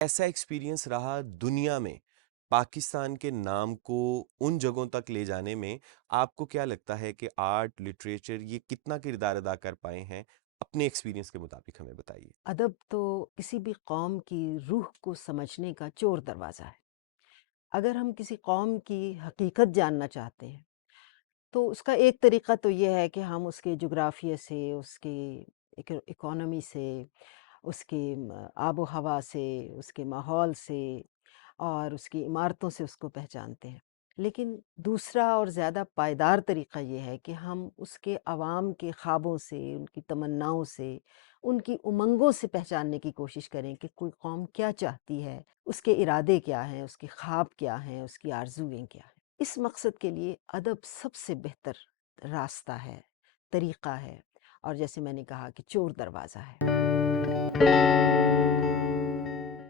ऐसा एक्सपीरियंस रहा दुनिया में पाकिस्तान के नाम को उन जगहों तक ले जाने में आपको क्या लगता है कि आर्ट, लिटरेचर ये कितना किरदार अदा कर पाए हैं? अपने एक्सपीरियंस के मुताबिक हमें बताइए। अदब तो किसी भी कौम की रूह को समझने का चोर दरवाज़ा है। अगर हम किसी कौम की हकीकत जानना चाहते हैं, तो उसका एक तरीक़ा तो ये है कि हम उसके जुग़राफ़िये से, उसकी इकोनॉमी से, उसकी आबो-हवा से, उसके माहौल से और उसकी इमारतों से उसको पहचानते हैं। लेकिन दूसरा और ज़्यादा पायदार तरीक़ा ये है कि हम उसके अवाम के ख़्वाबों से, उनकी तमन्नाओं से, उनकी उमंगों से पहचानने की कोशिश करें कि कोई कौम क्या चाहती है, उसके इरादे क्या हैं, उसके ख़्वाब क्या हैं, उसकी आरज़ुएँ क्या हैं। इस मकसद के लिए अदब सबसे बेहतर रास्ता है, तरीक़ा है और जैसे मैंने कहा कि चोर दरवाज़ा है।